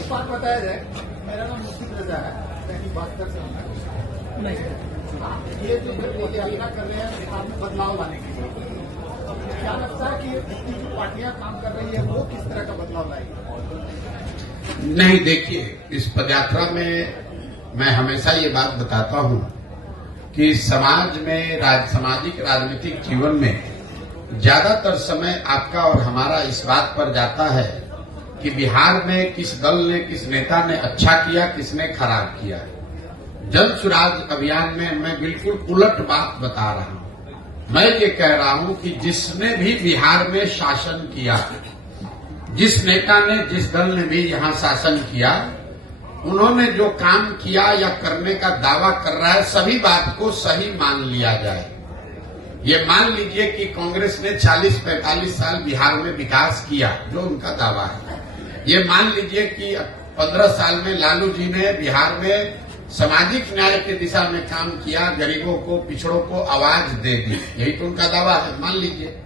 एक बात बताया जाए, मेरा नाम मुफ्ती रजा है, दैनिक भास्कर से हूँ। ये जो यात्रा कर रहे हैं बिहार में बदलाव लाने के लिए, क्या लगता है कि ये जो पार्टियां काम कर रही है वो किस तरह का बदलाव लाएगी? नहीं, देखिए, इस पदयात्रा में मैं हमेशा ये बात बताता हूं कि समाज में सामाजिक राजनीतिक जीवन में ज्यादातर समय आपका और हमारा इस बात पर जाता है कि बिहार में किस दल ने, किस नेता ने अच्छा किया, किसने खराब किया। जन सुराज अभियान में मैं बिल्कुल उलट बात बता रहा हूं। मैं ये कह रहा हूं कि जिसने भी बिहार में शासन किया, जिस नेता ने, जिस दल ने भी यहां शासन किया, उन्होंने जो काम किया या करने का दावा कर रहा है, सभी बात को सही मान लिया जाए। ये मान लीजिए कि कांग्रेस ने 40-45 साल बिहार में विकास किया, जो उनका दावा है। ये मान लीजिए कि 15 साल में लालू जी ने बिहार में सामाजिक न्याय की दिशा में काम किया, गरीबों को, पिछड़ों को आवाज दे दी, यही तो उनका दावा है। मान लीजिए,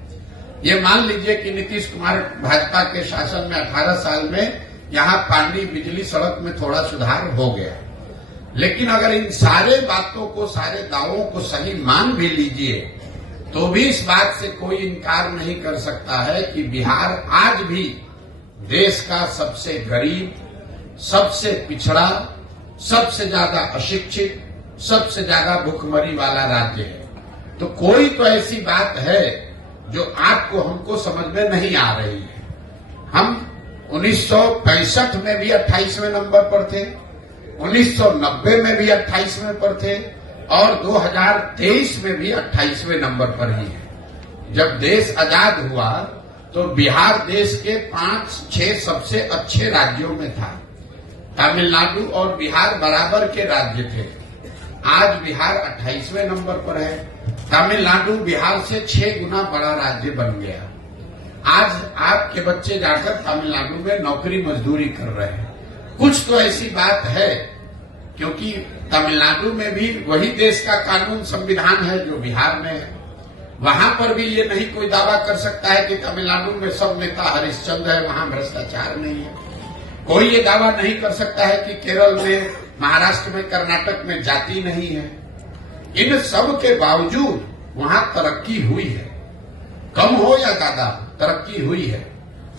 ये मान लीजिए कि नीतीश कुमार भाजपा के शासन में 18 साल में यहाँ पानी, बिजली, सड़क में थोड़ा सुधार हो गया। लेकिन अगर इन सारे बातों को, सारे दावों को सही मान भी लीजिए, तो भी इस बात से कोई इनकार नहीं कर सकता है कि बिहार आज भी देश का सबसे गरीब, सबसे पिछड़ा, सबसे ज्यादा अशिक्षित, सबसे ज्यादा भूखमरी वाला राज्य है। तो कोई तो ऐसी बात है जो आपको, हमको समझ में नहीं आ रही है। हम 1965 में भी 28वें नंबर पर थे, 1990 में भी 28वें पर थे और 2023 में भी 28वें नंबर पर ही है। जब देश आजाद हुआ तो बिहार देश के 5-6 सबसे अच्छे राज्यों में था। तमिलनाडु और बिहार बराबर के राज्य थे। आज बिहार 28वें नंबर पर है। तमिलनाडु बिहार से 6 गुना बड़ा राज्य बन गया। आज आपके बच्चे जाकर तमिलनाडु में नौकरी मजदूरी कर रहे हैं। कुछ तो ऐसी बात है, क्योंकि तमिलनाडु में भी वही देश का कानून, संविधान है जो बिहार में है। वहां पर भी ये नहीं कोई दावा कर सकता है कि तमिलनाडु में सब नेता हरिश्चंद्र है, वहां भ्रष्टाचार नहीं है। कोई ये दावा नहीं कर सकता है कि केरल में, महाराष्ट्र में, कर्नाटक में जाति नहीं है। इन सब के बावजूद वहां तरक्की हुई है, कम हो या ज्यादा, तरक्की हुई है।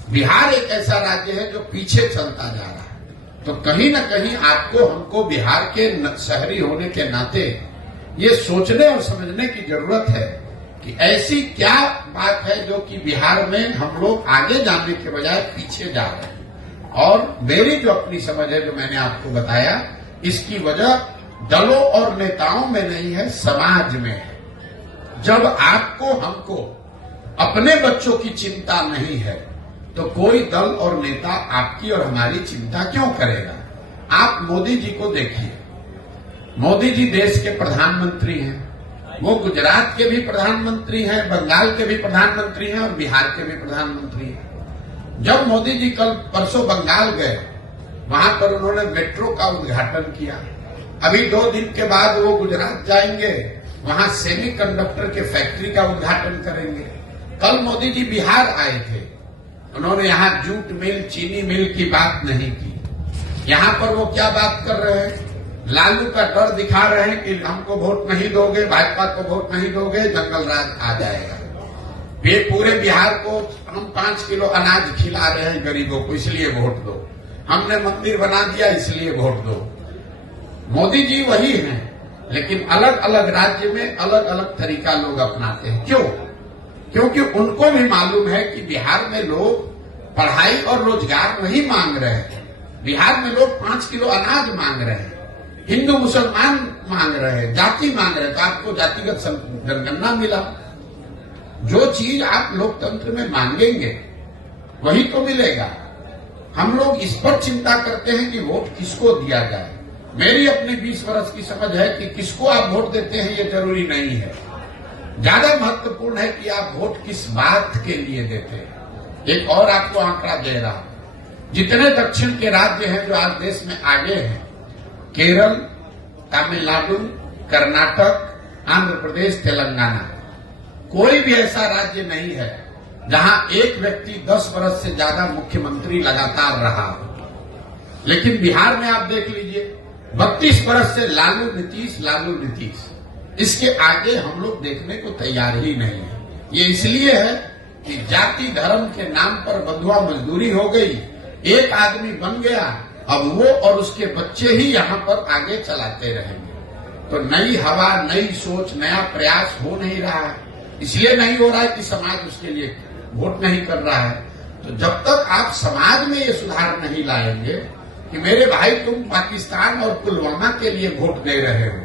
बिहार एक ऐसा राज्य है जो पीछे चलता जा रहा है। तो कहीं न कहीं आपको, हमको बिहार के शहरी होने के नाते ये सोचने और समझने की जरूरत है कि ऐसी क्या बात है जो कि बिहार में हम लोग आगे जाने के बजाय पीछे जा रहे हैं। और मेरी जो अपनी समझ है, जो मैंने आपको बताया, इसकी वजह दलों और नेताओं में नहीं है, समाज में है। जब आपको, हमको अपने बच्चों की चिंता नहीं है तो कोई दल और नेता आपकी और हमारी चिंता क्यों करेगा? आप मोदी जी को देखिए। मोदी जी देश के प्रधानमंत्री हैं। वो गुजरात के भी प्रधानमंत्री हैं, बंगाल के भी प्रधानमंत्री हैं और बिहार के भी प्रधानमंत्री हैं। जब मोदी जी कल परसों बंगाल गए, वहां पर उन्होंने मेट्रो का उद्घाटन किया। अभी 2 दिन के बाद वो गुजरात जाएंगे, वहां सेमीकंडक्टर के फैक्ट्री का उद्घाटन करेंगे। कल मोदी जी बिहार आए थे, उन्होंने यहाँ जूट मिल, चीनी मिल की बात नहीं की। यहाँ पर वो क्या बात कर रहे हैं? लालू का डर दिखा रहे हैं कि हमको वोट नहीं दोगे, भाजपा को वोट नहीं दोगे, जंगल राज आ जाएगा। ये पूरे बिहार को हम 5 किलो अनाज खिला रहे हैं गरीबों को, इसलिए वोट दो। हमने मंदिर बना दिया, इसलिए वोट दो। मोदी जी वही हैं, लेकिन अलग अलग राज्य में अलग अलग तरीका लोग अपनाते हैं। क्यों? क्योंकि उनको भी मालूम है कि बिहार में लोग पढ़ाई और रोजगार नहीं मांग रहे हैं। बिहार में लोग 5 किलो अनाज मांग रहे हैं, हिंदू मुसलमान मांग रहे हैं, जाति मांग रहे हैं। तो आपको जातिगत जनगणना मिला। जो चीज आप लोकतंत्र में मांगेंगे वही तो मिलेगा। हम लोग इस पर चिंता करते हैं कि वोट किसको दिया जाए। मेरी अपनी 20 वर्ष की समझ है कि किसको आप वोट देते हैं ये जरूरी नहीं है। ज्यादा महत्वपूर्ण है कि आप वोट किस बात के लिए देते हैं। एक और आपको आंकड़ा दे रहा हूं। जितने दक्षिण के राज्य हैं जो आज देश में आगे हैं, केरल, तमिलनाडु, कर्नाटक, आंध्र प्रदेश, तेलंगाना, कोई भी ऐसा राज्य नहीं है जहां एक व्यक्ति 10 वर्ष से ज्यादा मुख्यमंत्री लगातार रहा हो। लेकिन बिहार में आप देख लीजिए 32 बरस से लालू नीतीश इसके आगे हम लोग देखने को तैयार ही नहीं है। ये इसलिए है कि जाति धर्म के नाम पर बंधुआ मजदूरी हो गई, एक आदमी बन गया, अब वो और उसके बच्चे ही यहाँ पर आगे चलाते रहेंगे। तो नई हवा, नई सोच, नया प्रयास हो नहीं रहा है। इसलिए नहीं हो रहा है कि समाज उसके लिए वोट नहीं कर रहा है। तो जब तक आप समाज में ये सुधार नहीं लाएंगे कि मेरे भाई तुम पाकिस्तान और पुलवामा के लिए वोट दे रहे हो,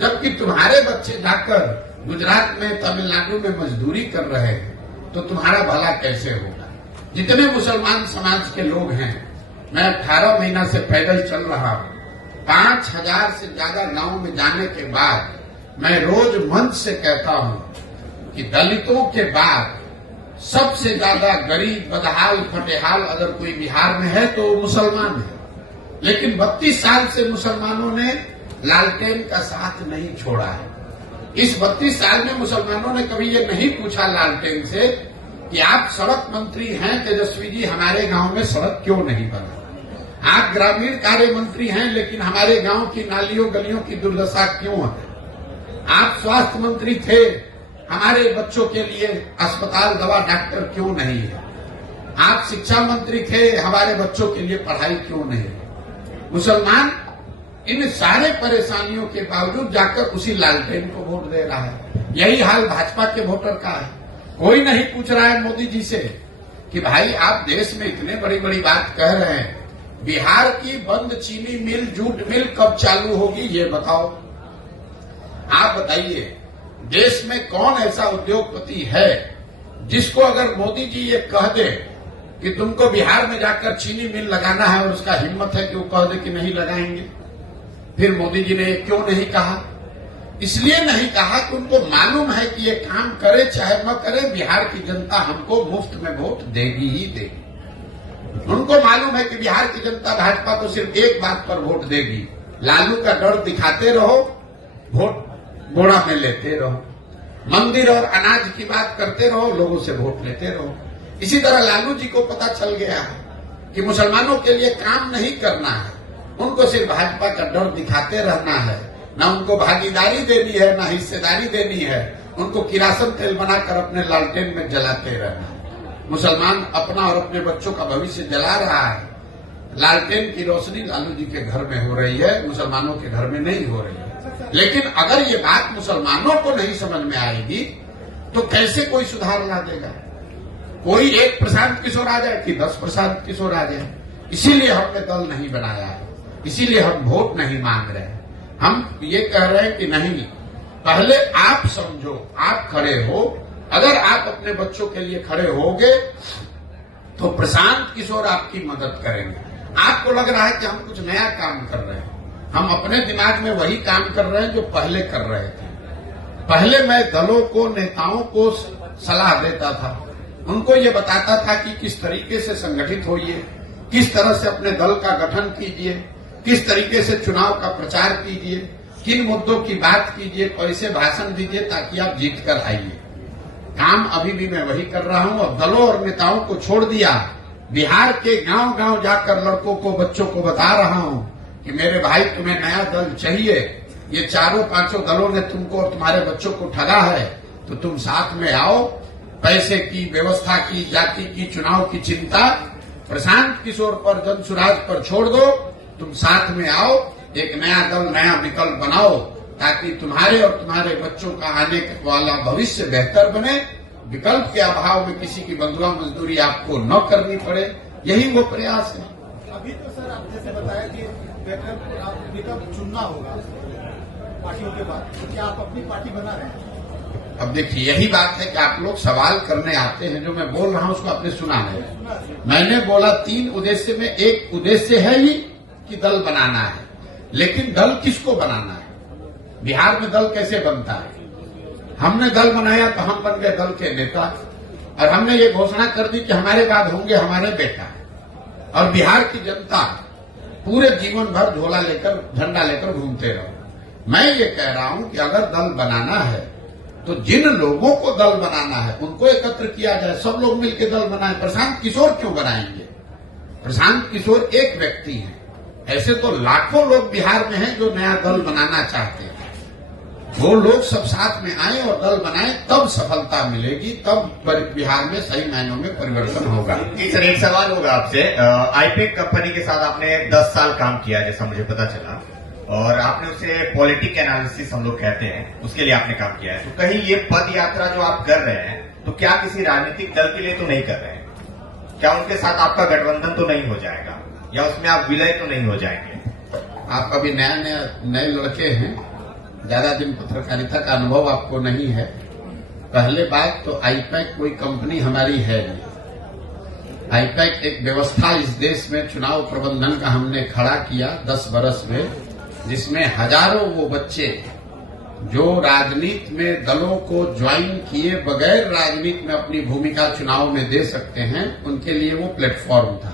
जबकि तुम्हारे बच्चे जाकर गुजरात में, तमिलनाडु में मजदूरी कर रहे हैं, तो तुम्हारा भला कैसे होगा। जितने मुसलमान समाज के लोग हैं, मैं 18 महीना से पैदल चल रहा हूं, 5000 से ज्यादा गांव में जाने के बाद मैं रोज मंच से कहता हूं कि दलितों के बाद सबसे ज्यादा गरीब, बदहाल, फटेहाल अगर कोई बिहार में है तो वो मुसलमान है। लेकिन 32 साल से मुसलमानों ने लालटेन का साथ नहीं छोड़ा है। इस 32 साल में मुसलमानों ने कभी ये नहीं पूछा लालटेन से कि आप सड़क मंत्री हैं तेजस्वी जी, हमारे गांव में सड़क क्यों नहीं बना। आप ग्रामीण कार्य मंत्री हैं, लेकिन हमारे गांव की नालियों गलियों की दुर्दशा क्यों है। आप स्वास्थ्य मंत्री थे, हमारे बच्चों के लिए अस्पताल, दवा, डॉक्टर क्यों नहीं है। आप शिक्षा मंत्री थे, हमारे बच्चों के लिए पढ़ाई क्यों नहीं है। मुसलमान इन सारे परेशानियों के बावजूद जाकर उसी लालटेन को वोट दे रहा है। यही हाल भाजपा के वोटर का है। कोई नहीं पूछ रहा है मोदी जी से कि भाई आप देश में इतने बड़ी बड़ी बात कह रहे हैं, बिहार की बंद चीनी मिल, जूट मिल कब चालू होगी ये बताओ। आप बताइए, देश में कौन ऐसा उद्योगपति है जिसको अगर मोदी जी ये कह दे कि तुमको बिहार में जाकर चीनी मिल लगाना है और उसका हिम्मत है कि वो कह दे कि नहीं लगाएंगे। फिर मोदी जी ने क्यों नहीं कहा? इसलिए नहीं कहा कि उनको मालूम है कि ये काम करे चाहे न करे, बिहार की जनता हमको मुफ्त में वोट देगी ही देगी। उनको मालूम है कि बिहार की जनता भाजपा को सिर्फ एक बात पर वोट देगी, लालू का डर दिखाते रहो, वोट बोड़ा में लेते रहो, मंदिर और अनाज की बात करते रहो, लोगों से वोट लेते रहो। इसी तरह लालू जी को पता चल गया है कि मुसलमानों के लिए काम नहीं करना है, उनको सिर्फ भाजपा का डर दिखाते रहना है, न उनको भागीदारी देनी है, न हिस्सेदारी देनी है, उनको किरासन तेल बनाकर अपने लालटेन में जलाते रहना है। मुसलमान अपना और अपने बच्चों का भविष्य जला रहा है। लालटेन की रोशनी लालू जी के घर में हो रही है, मुसलमानों के घर में नहीं हो रही है। लेकिन अगर ये बात मुसलमानों को नहीं समझ में आएगी तो कैसे कोई सुधार ला देगा। कोई एक प्रशांत किशोर आ जाए कि 10 प्रशांत किशोर आ जाए। इसीलिए हमने दल नहीं बनाया है, इसीलिए हम वोट नहीं मांग रहे हैं। हम ये कह रहे हैं कि नहीं, पहले आप समझो, आप खड़े हो। अगर आप अपने बच्चों के लिए खड़े होगे तो प्रशांत किशोर आपकी मदद करेंगे। आपको लग रहा है कि हम कुछ नया काम कर रहे हैं, हम अपने दिमाग में वही काम कर रहे हैं जो पहले कर रहे थे। पहले मैं दलों को, नेताओं को सलाह देता था, उनको ये बताता था कि किस तरीके से संगठित होइए, किस तरह से अपने दल का गठन कीजिए, किस तरीके से चुनाव का प्रचार कीजिए, किन मुद्दों की बात कीजिए, कैसे भाषण दीजिए ताकि आप जीत कर आइए। काम अभी भी मैं वही कर रहा हूं। अब दलों और नेताओं को छोड़ दिया, बिहार के गांव गांव जाकर लड़कों को, बच्चों को बता रहा हूं कि मेरे भाई तुम्हें नया दल चाहिए, ये 4-5 दलों ने तुमको और तुम्हारे बच्चों को ठगा है, तो तुम साथ में आओ। पैसे की, व्यवस्था की, जाति की, चुनाव की चिंता प्रशांत किशोर पर, जनसुराज पर छोड़ दो, तुम साथ में आओ, एक नया दल, नया विकल्प बनाओ ताकि तुम्हारे और तुम्हारे बच्चों का आने वाला भविष्य बेहतर बने। विकल्प के अभाव में किसी की बंधुआ मजदूरी आपको न करनी पड़े, यही वो प्रयास है। अभी तो सर आप जैसे बताया कि विकल्प चुनना होगा पार्टियों के बाद, तो क्या आप अपनी पार्टी बना रहे हैं? अब देखिए, यही बात है कि आप लोग सवाल करने आते हैं, जो मैं बोल रहा हूं उसको आपने सुना नहीं। मैंने बोला 3 उद्देश्य में एक उद्देश्य है ही कि दल बनाना है, लेकिन दल किसको बनाना है? बिहार में दल कैसे बनता है? हमने दल बनाया तो हम बन गए दल के नेता, और हमने ये घोषणा कर दी कि हमारे बाद होंगे हमारे बेटा, और बिहार की जनता पूरे जीवन भर झोला लेकर, झंडा लेकर घूमते रहो। मैं ये कह रहा हूं कि अगर दल बनाना है तो जिन लोगों को दल बनाना है उनको एकत्र किया जाए, सब लोग मिलकर दल बनाए। प्रशांत किशोर क्यों बनाएंगे? प्रशांत किशोर एक व्यक्ति है, ऐसे तो लाखों लोग बिहार में हैं जो नया दल बनाना चाहते हैं। वो लोग सब साथ में आए और दल बनाए, तब सफलता मिलेगी, तब बिहार में सही मायनों में परिवर्तन होगा। जी सर, एक सवाल होगा आपसे। आईपेक कंपनी के साथ आपने 10 साल काम किया, जैसा मुझे पता चला, और आपने उसे पॉलिटिक एनालिसिस हम लोग कहते हैं, उसके लिए आपने काम किया है। तो कहीं ये पद यात्रा जो आप कर रहे हैं, तो क्या किसी राजनीतिक दल के लिए तो नहीं कर रहे हैं? क्या उनके साथ आपका गठबंधन तो नहीं हो जाएगा, या उसमें आप विलय तो नहीं हो जाएंगे? आप अभी नए लड़के हैं, ज्यादा दिन पत्रकारिता का अनुभव आपको नहीं है। पहले बात तो आईपैक कोई कंपनी हमारी है नहीं। आईपैक एक व्यवस्था इस देश में चुनाव प्रबंधन का हमने खड़ा किया 10 बरस में, जिसमें हजारों वो बच्चे जो राजनीति में दलों को ज्वाइन किए बगैर राजनीति में अपनी भूमिका चुनाव में दे सकते हैं, उनके लिए वो प्लेटफॉर्म था।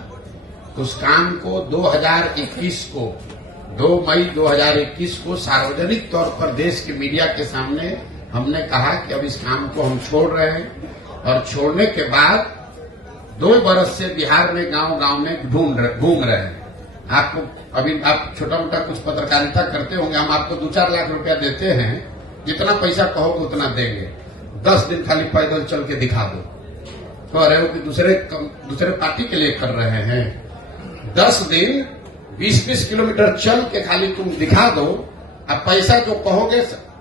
उस काम को 2021 को 2 मई 2021 को सार्वजनिक तौर पर देश के मीडिया के सामने हमने कहा कि अब इस काम को हम छोड़ रहे हैं, और छोड़ने के बाद 2 बरस से बिहार में गांव-गांव में घूम रहे हैं। आपको अभी आप छोटा मोटा कुछ पत्रकारिता करते होंगे, हम आपको 2-4 लाख रुपया देते हैं, जितना पैसा कहोगे उतना देंगे। 10 दिन खाली पैदल चल के दिखा दो, कह रहे हो कि दूसरे पार्टी के लिए कर रहे हैं। 10 दिन 20-20 किलोमीटर चल के खाली तुम दिखा दो, अब पैसा जो कहोगे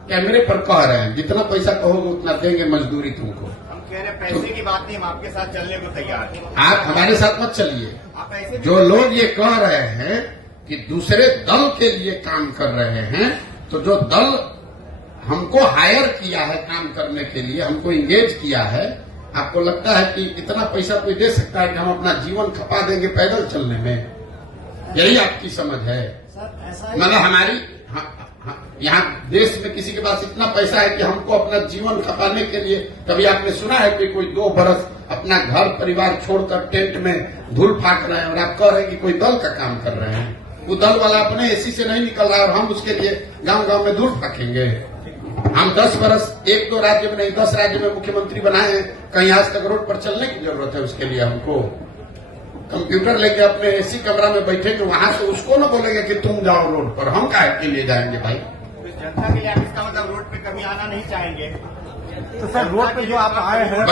कैमरे पर कह रहे हैं, जितना पैसा कहोगे उतना देंगे मजदूरी तुमको। हम कह रहे हैं पैसे की बात नहीं, हम आपके साथ चलने को तैयार हैं। आप हमारे साथ मत चलिए। आप ऐसे जो लोग ये कह रहे हैं कि दूसरे दल के लिए काम कर रहे हैं, तो जो दल हमको हायर किया है काम करने के लिए, हमको इंगेज किया है, आपको लगता है कि इतना पैसा कोई दे सकता है कि हम अपना जीवन खपा देंगे पैदल चलने में? यही आपकी समझ है? मतलब हमारी यहाँ देश में किसी के पास इतना पैसा है कि हमको अपना जीवन खपाने के लिए, कभी आपने सुना है कि कोई 2 बरस अपना घर परिवार छोड़कर टेंट में धूल फाक रहे हैं और आप कह रहे हैं कि कोई दल का काम कर रहे हैं? वो दल वाला अपने एसी से नहीं निकल रहा है और हम उसके लिए गांव-गांव में धूल फाकेंगे? हम 10 बरस 1-2 राज्य में नहीं 10 राज्य में मुख्यमंत्री बनाए हैं, कहीं आज तक रोड पर चलने की जरूरत है? उसके लिए हमको कंप्यूटर लेके अपने एसी कमरा में बैठेंगे, वहां से उसको न बोलेंगे कि तुम जाओ रोड पर, हम काहे के लिए जाएंगे भाई? जनता के लिए आप इसका मतलब रोड पे कभी आना नहीं चाहेंगे? तो सर रोड पे जो आप आए हैं,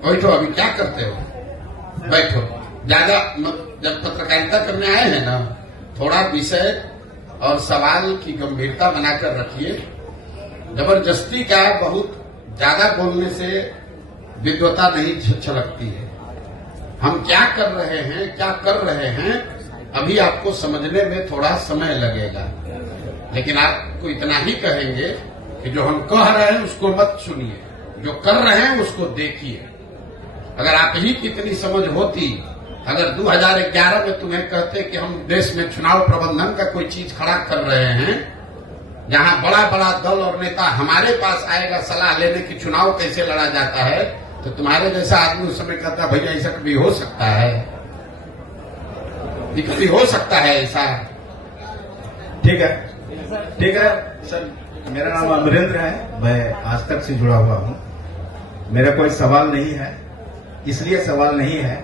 बैठो अभी क्या करते हो? बैठो। ज्यादा जब पत्रकारिता करने आए हैं ना, थोड़ा विषय और सवाल की गंभीरता बनाकर रखिए। जबरदस्ती का बहुत ज्यादा बोलने से विद्वता नहीं छलकती है। हम क्या कर रहे हैं अभी आपको समझने में थोड़ा समय लगेगा, लेकिन आपको इतना ही कहेंगे कि जो हम कह रहे हैं उसको मत सुनिए, जो कर रहे हैं उसको देखिए। अगर आप ही की इतनी समझ होती, अगर 2011 में तुम्हें कहते कि हम देश में चुनाव प्रबंधन का कोई चीज खड़ा कर रहे हैं, जहां बड़ा बड़ा दल और नेता हमारे पास आएगा सलाह लेने की चुनाव कैसे लड़ा जाता है, तो तुम्हारे जैसा आदमी उस समय कहता भैया ऐसा कभी हो सकता है? कभी हो सकता है ऐसा? ठीक है सर, मेरा नाम अमरेंद्र है, मैं आज तक से जुड़ा हुआ हूं। मेरा कोई सवाल नहीं है, इसलिए सवाल नहीं है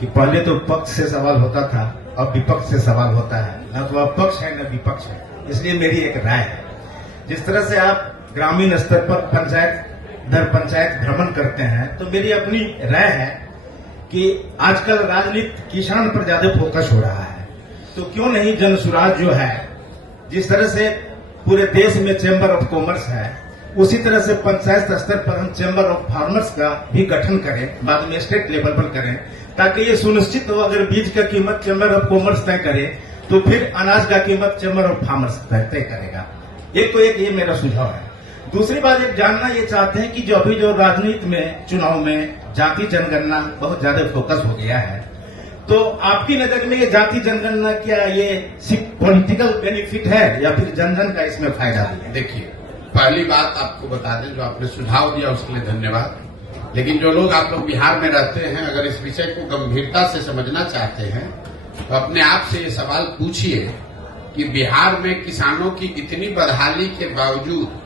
कि पहले तो पक्ष से सवाल होता था, अब विपक्ष से सवाल होता है। न तो अब पक्ष है न विपक्ष है, इसलिए मेरी एक राय है। जिस तरह से आप ग्रामीण स्तर पर पंचायत दर पंचायत भ्रमण करते हैं, तो मेरी अपनी राय है कि आजकल राजनीति किसान पर ज्यादा फोकस हो रहा है, तो क्यों नहीं जन सुराज जो है, जिस तरह से पूरे देश में चैम्बर ऑफ कॉमर्स है, उसी तरह से पंचायत स्तर पर हम चैम्बर ऑफ फार्मर्स का भी गठन करें, बाद में स्टेट लेवल पर करें, ताकि ये सुनिश्चित हो अगर बीज का कीमत चैम्बर ऑफ कॉमर्स तय करे तो फिर अनाज का कीमत चैम्बर ऑफ फार्मर्स तय करेगा। एक ये मेरा सुझाव है। दूसरी बात एक जानना ये चाहते हैं कि जो अभी जो राजनीति में चुनाव में जाति जनगणना बहुत ज्यादा फोकस हो गया है, तो आपकी नजर में ये जाति जनगणना क्या ये सिर्फ पॉलिटिकल बेनिफिट है या फिर जन जन का इसमें फायदा है? देखिए, पहली बात आपको बता दें, जो आपने सुझाव दिया उसके लिए धन्यवाद, लेकिन जो लोग आप लोग बिहार में रहते हैं, अगर इस विषय को गंभीरता से समझना चाहते हैं तो अपने आप से ये सवाल पूछिए कि बिहार में किसानों की इतनी बदहाली के बावजूद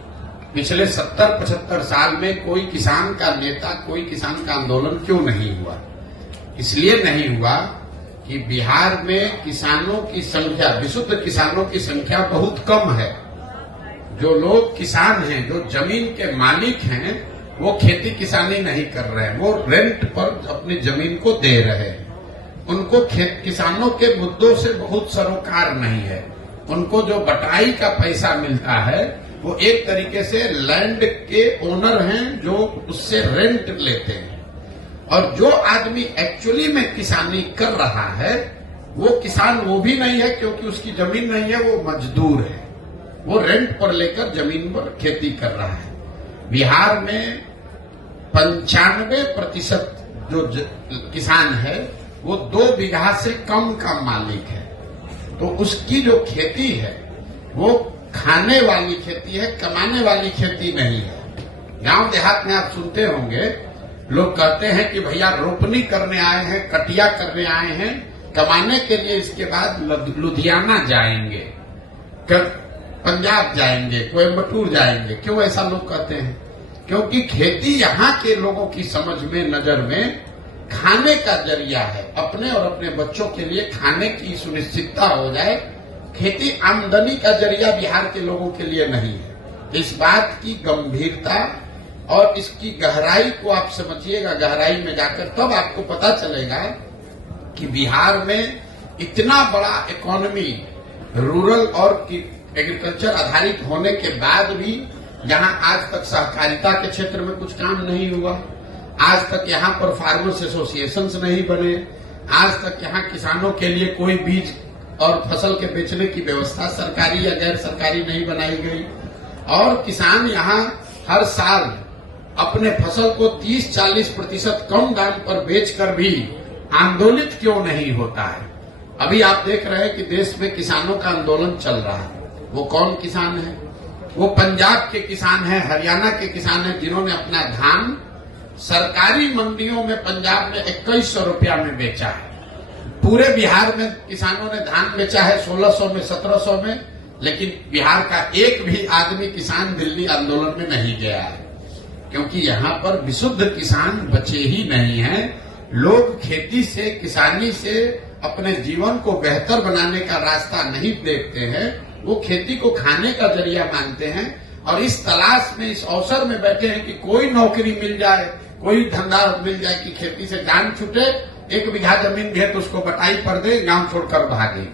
पिछले 70-75 साल में कोई किसान का नेता, कोई किसान का आंदोलन क्यों नहीं हुआ? इसलिए नहीं हुआ कि बिहार में किसानों की संख्या, विशुद्ध किसानों की संख्या बहुत कम है। जो लोग किसान हैं, जो जमीन के मालिक हैं, वो खेती किसानी नहीं कर रहे हैं, वो रेंट पर अपनी जमीन को दे रहे हैं। उनको किसानों के मुद्दों से बहुत सरोकार नहीं है। उनको जो बटाई का पैसा मिलता है वो एक तरीके से लैंड के ओनर हैं जो उससे रेंट लेते हैं। और जो आदमी एक्चुअली में किसानी कर रहा है वो किसान वो भी नहीं है, क्योंकि उसकी जमीन नहीं है, वो मजदूर है। वो रेंट पर लेकर जमीन पर खेती कर रहा है। बिहार में 95% जो किसान है वो 2 बीघा से कम का मालिक है। तो उसकी जो खेती है वो खाने वाली खेती है, कमाने वाली खेती नहीं है। गांव देहात में आप सुनते होंगे लोग कहते हैं कि भैया रोपनी करने आए हैं, कटिया करने आए हैं, कमाने के लिए इसके बाद लुधियाना जाएंगे, पंजाब जाएंगे, कोयम्बटूर जाएंगे। क्यों ऐसा लोग कहते हैं? क्योंकि खेती यहाँ के लोगों की समझ में, नजर में खाने का जरिया है। अपने और अपने बच्चों के लिए खाने की सुनिश्चितता हो जाए। खेती आमदनी का जरिया बिहार के लोगों के लिए नहीं है। इस बात की गंभीरता और इसकी गहराई को आप समझिएगा। गहराई में जाकर तब आपको पता चलेगा कि बिहार में इतना बड़ा इकोनॉमी रूरल और एग्रीकल्चर आधारित होने के बाद भी जहां आज तक सहकारिता के क्षेत्र में कुछ काम नहीं हुआ, आज तक यहां पर फार्मर्स एसोसिएशंस नहीं बने, आज तक यहां किसानों के लिए कोई बीज और फसल के बेचने की व्यवस्था सरकारी या गैर सरकारी नहीं बनाई गई, और किसान यहां हर साल अपने फसल को 30-40% कम दाम पर बेचकर भी आंदोलित क्यों नहीं होता है? अभी आप देख रहे हैं कि देश में किसानों का आंदोलन चल रहा है। वो कौन किसान है? वो पंजाब के किसान हैं, हरियाणा के किसान हैं, जिन्होंने अपना धान सरकारी मंडियों में पंजाब में 2100 रुपया में बेचा है। पूरे बिहार में किसानों ने धान बेचा है 1600 में, 1700 में, लेकिन बिहार का एक भी आदमी किसान दिल्ली आंदोलन में नहीं गया है, क्योंकि यहाँ पर विशुद्ध किसान बचे ही नहीं हैं। लोग खेती से, किसानी से अपने जीवन को बेहतर बनाने का रास्ता नहीं देखते हैं। वो खेती को खाने का जरिया मानते हैं और इस तलाश में, इस अवसर में बैठे हैं कि कोई नौकरी मिल जाए, कोई धंधा मिल जाए कि खेती से जान छूटे, 1 बीघा जमीन भी है तो उसको बटाई पर दे, गांव छोड़कर भागे।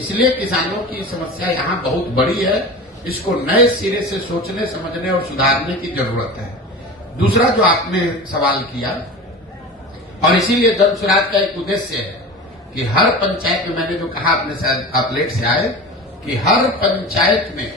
इसलिए किसानों की समस्या यहाँ बहुत बड़ी है। इसको नए सिरे से सोचने, समझने और सुधारने की जरूरत है। दूसरा जो आपने सवाल किया, और इसीलिए जन सुराज का एक उद्देश्य है कि हर पंचायत में, मैंने जो कहा, आपने शायद आप लेट से आए, कि हर पंचायत में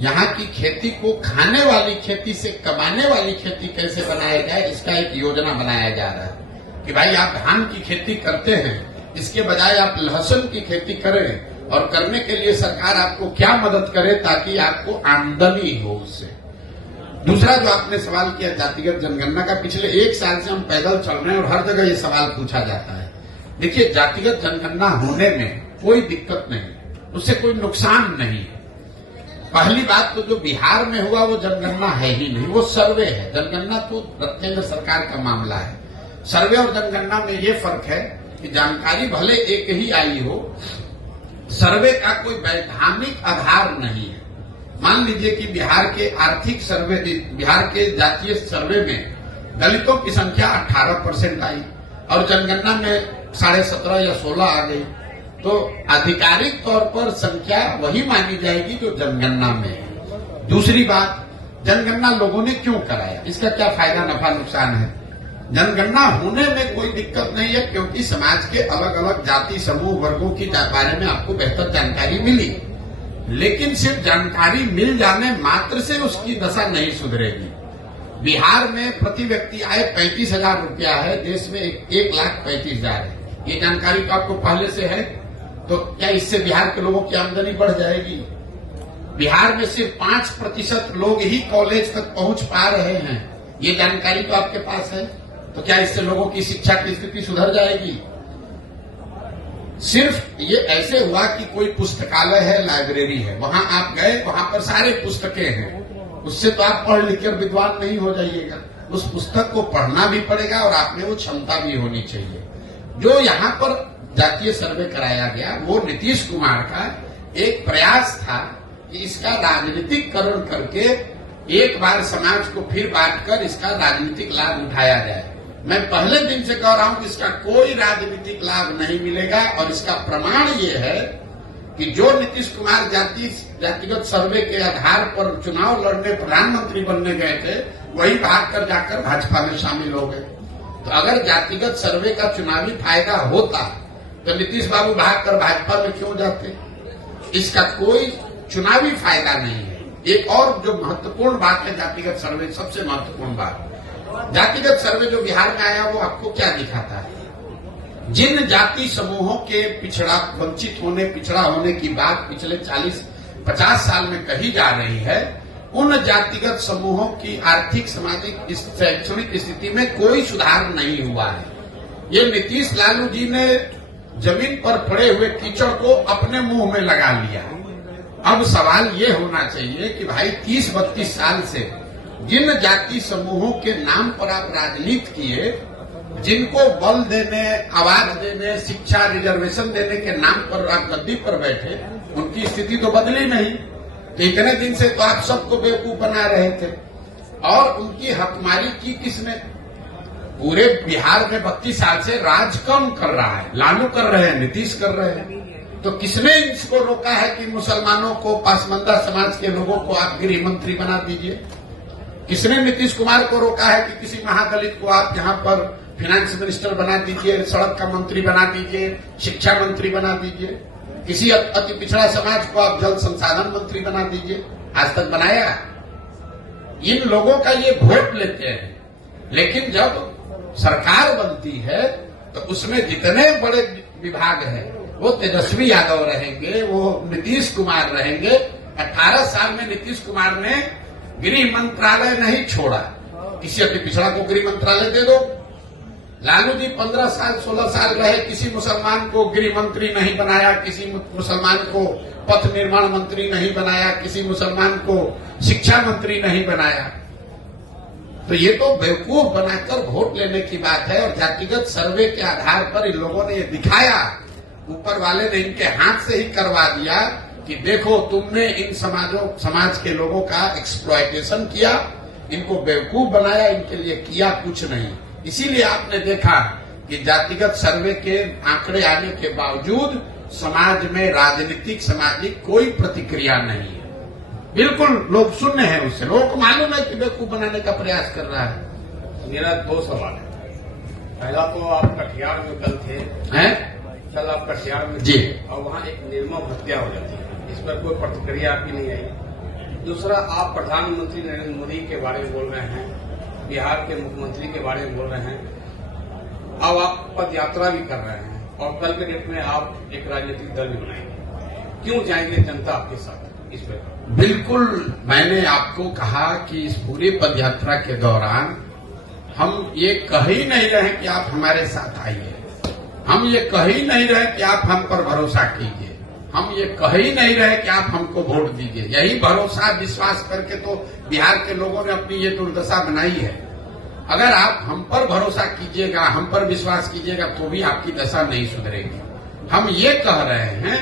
यहाँ की खेती को खाने वाली खेती से कमाने वाली खेती कैसे बनाया जाए, इसका एक योजना बनाया जा रहा है। कि भाई आप धान की खेती करते हैं, इसके बजाय आप लहसुन की खेती करें, और करने के लिए सरकार आपको क्या मदद करे ताकि आपको आमदनी हो उससे। दूसरा जो आपने सवाल किया जातिगत जनगणना का, पिछले 1 साल से हम पैदल चल रहे हैं और हर जगह ये सवाल पूछा जाता है। देखिए, जातिगत जनगणना होने में कोई दिक्कत नहीं, उससे कोई नुकसान नहीं है। पहली बात तो जो बिहार में हुआ वो जनगणना है ही नहीं, वो सर्वे है। जनगणना तो केंद्र सरकार का मामला है। सर्वे और जनगणना में ये फर्क है कि जानकारी भले एक ही आई हो, सर्वे का कोई वैधानिक आधार नहीं है। मान लीजिए कि बिहार के आर्थिक सर्वे, बिहार के जातीय सर्वे में दलितों की संख्या 18% आई और जनगणना में 17.5 या 16 आ गई, तो आधिकारिक तौर पर संख्या वही मानी जाएगी जो जनगणना में है। दूसरी बात, जनगणना लोगों ने क्यों कराया, इसका क्या फायदा, नफा, नुकसान है? जनगणना होने में कोई दिक्कत नहीं है, क्योंकि समाज के अलग अलग जाति, समूह, वर्गों की बारे में आपको बेहतर जानकारी मिली। लेकिन सिर्फ जानकारी मिल जाने मात्र से उसकी दशा नहीं सुधरेगी। बिहार में प्रति व्यक्ति आय 35,000 रुपया है, देश में 1,35,000 है। ये जानकारी तो आपको पहले से है, तो क्या इससे बिहार के लोगों की आमदनी बढ़ जाएगी? बिहार में सिर्फ 5% लोग ही कॉलेज तक पहुंच पा रहे हैं, ये जानकारी तो आपके पास है। तो क्या इससे लोगों की शिक्षा की स्थिति सुधर जाएगी? सिर्फ ये ऐसे हुआ कि कोई पुस्तकालय है, लाइब्रेरी है, वहां आप गए, वहां पर सारे पुस्तकें हैं, उससे तो आप पढ़ लिखकर विद्वान नहीं हो जाइएगा। उस पुस्तक को पढ़ना भी पड़ेगा और आप में वो क्षमता भी होनी चाहिए। जो यहाँ पर जातीय सर्वे कराया गया वो नीतीश कुमार का एक प्रयास था कि इसका राजनीतिकरण करके एक बार समाज को फिर बांटकर इसका राजनीतिक लाभ उठाया जाए। मैं पहले दिन से कह रहा हूं कि इसका कोई राजनीतिक लाभ नहीं मिलेगा और इसका प्रमाण ये है कि जो नीतीश कुमार जातिगत सर्वे के आधार पर चुनाव लड़ने प्रधानमंत्री बनने गए थे वही भागकर जाकर भाजपा में शामिल हो गए। तो अगर जातिगत सर्वे का चुनावी फायदा होता तो नीतीश बाबू भागकर भाजपा में क्यों जाते? इसका कोई चुनावी फायदा नहीं है। एक और जो महत्वपूर्ण बात है जातिगत सर्वे, सबसे महत्वपूर्ण बात, जातिगत सर्वे जो बिहार में आया वो आपको क्या दिखाता है? जिन जाति समूहों के वंचित होने, पिछड़ा होने की बात पिछले 40-50 साल में कही जा रही है, उन जातिगत समूहों की आर्थिक, सामाजिक, शैक्षणिक स्थिति में कोई सुधार नहीं हुआ है। ये नीतीश लालू जी ने जमीन पर पड़े हुए कीचड़ को अपने मुंह में लगा लिया। अब सवाल ये होना चाहिए कि भाई 30-32 साल से जिन जाति समूहों के नाम पर आप राजनीति किए, जिनको बल देने, आवाज देने, शिक्षा, रिजर्वेशन देने के नाम पर आप गद्दी पर बैठे, उनकी स्थिति तो बदली नहीं। तो इतने दिन से तो आप सबको बेवकूफ बना रहे थे और उनकी हकमारी की किसने? पूरे बिहार में 32 साल से राज कौन कर रहा है? लालू कर रहे हैं, नीतीश कर रहे हैं। तो किसने इसको रोका है कि मुसलमानों को, पासमंदा समाज के लोगों को आप गृह मंत्री बना दीजिए? किसने नीतीश कुमार को रोका है कि किसी महादलित को आप यहां पर फाइनेंस मिनिस्टर बना दीजिए, सड़क का मंत्री बना दीजिए, शिक्षा मंत्री बना दीजिए? किसी अति पिछड़ा समाज को आप जल संसाधन मंत्री बना दीजिए? आज तक बनाया? इन लोगों का ये वोट लेते हैं, लेकिन जब सरकार बनती है तो उसमें जितने बड़े विभाग हैं वो तेजस्वी यादव रहेंगे, वो नीतीश कुमार रहेंगे। 18 साल में नीतीश कुमार ने गृह मंत्रालय नहीं छोड़ा। किसी अति पिछड़ा को गृह मंत्रालय दे दो। लालू जी 15 साल 16 साल रहे, किसी मुसलमान को गृह मंत्री नहीं बनाया, किसी मुसलमान को पथ निर्माण मंत्री नहीं बनाया, किसी मुसलमान को शिक्षा मंत्री नहीं बनाया। तो ये तो बेवकूफ बनाकर वोट लेने की बात है। और जातिगत सर्वे के आधार पर इन लोगों ने ये दिखाया, ऊपर वाले ने इनके हाथ से ही करवा दिया कि देखो तुमने इन समाज के लोगों का एक्सप्लॉयटेशन किया, इनको बेवकूफ बनाया, इनके लिए किया कुछ नहीं। इसीलिए आपने देखा कि जातिगत सर्वे के आंकड़े आने के बावजूद समाज में राजनीतिक, सामाजिक कोई प्रतिक्रिया नहीं है। बिल्कुल लोग शून्य हैं उससे। लोगों को मालूम है कि बेवकूफ बनाने का प्रयास कर रहा है। मेरा 2 सवाल है। पहला तो आप कटिहार में कल थे, कल आप कटिहार में जी, और वहाँ एक निर्मम हत्या हो जाती है, इस पर कोई प्रतिक्रिया आपकी नहीं आई। दूसरा, आप प्रधानमंत्री नरेंद्र मोदी के बारे में बोल रहे हैं, बिहार के मुख्यमंत्री के बारे में बोल रहे हैं, अब आप पद यात्रा भी कर रहे हैं और कल के डेट में आप एक राजनीतिक दल भी बनाएंगे। क्यों जाएंगे जनता आपके साथ इस पर? बिल्कुल, मैंने आपको कहा कि इस पूरे पद यात्रा के दौरान हम ये कह ही नहीं रहे कि आप हमारे साथ आइए, हम ये कह ही नहीं रहे कि आप हम पर भरोसा कीजिए, हम ये कह ही नहीं रहे कि आप हमको वोट दीजिए। यही भरोसा, विश्वास करके तो बिहार के लोगों ने अपनी ये दुर्दशा बनाई है। अगर आप हम पर भरोसा कीजिएगा, हम पर विश्वास कीजिएगा तो भी आपकी दशा नहीं सुधरेगी। हम ये कह रहे हैं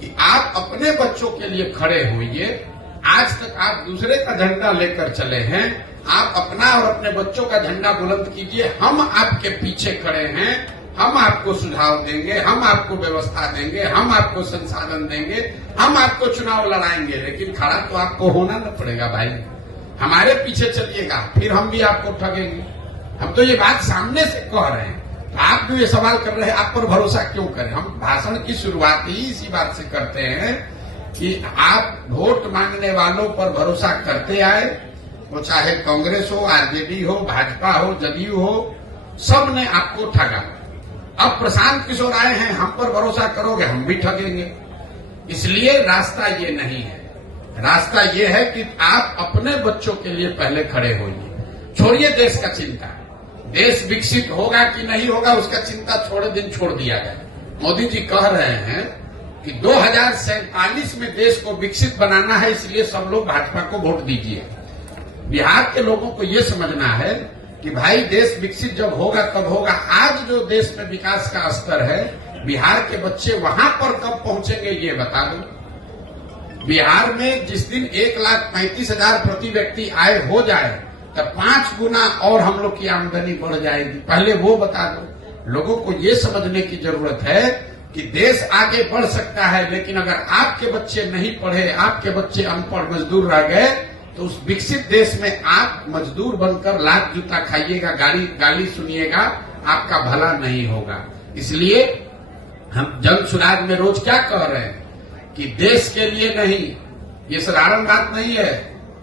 कि आप अपने बच्चों के लिए खड़े होइए। आज तक आप दूसरे का झंडा लेकर चले हैं, आप अपना और अपने बच्चों का झंडा बुलंद कीजिए। हम आपके पीछे खड़े हैं, हम आपको सुझाव देंगे, हम आपको व्यवस्था देंगे, हम आपको संसाधन देंगे, हम आपको चुनाव लड़ाएंगे। लेकिन खड़ा तो आपको होना न पड़ेगा भाई। हमारे पीछे चलिएगा, फिर हम भी आपको ठगेंगे। हम तो ये बात सामने से कह रहे हैं। आप जो ये सवाल कर रहे हैं, आप पर भरोसा क्यों करें? हम भाषण की शुरुआत ही इसी बात से करते हैं कि आप वोट मांगने वालों पर भरोसा करते आए, वो चाहे कांग्रेस हो, आरजेडी हो, भाजपा हो, जदयू हो, सब ने आपको ठगा। अब प्रशांत किशोर आए हैं, हम पर भरोसा करोगे, हम भी ठगेंगे। इसलिए रास्ता ये नहीं है। रास्ता ये है कि आप अपने बच्चों के लिए पहले खड़े होइए। छोड़िए देश का चिंता, देश विकसित होगा कि नहीं होगा उसका चिंता थोड़े दिन छोड़ दिया गया। मोदी जी कह रहे हैं कि 2047 में देश को विकसित बनाना है, इसलिए सब लोग भाजपा को वोट दीजिए। बिहार के लोगों को ये समझना है कि भाई देश विकसित जब होगा तब होगा। आज जो देश में विकास का स्तर है, बिहार के बच्चे वहां पर कब पहुंचेंगे ये बता दो। बिहार में जिस दिन 1,35,000 प्रति व्यक्ति आय हो जाए तब 5 गुना और हम लोग की आमदनी बढ़ जाएगी। पहले वो बता दो। लोगों को ये समझने की जरूरत है कि देश आगे बढ़ सकता है, लेकिन अगर आपके बच्चे नहीं पढ़े, आपके बच्चे अनपढ़ मजदूर रह गए तो उस विकसित देश में आप मजदूर बनकर लात जूता खाइएगा, गाली सुनिएगा, आपका भला नहीं होगा। इसलिए हम जन सुराज में रोज क्या कह रहे हैं कि देश के लिए नहीं, ये साधारण बात नहीं है,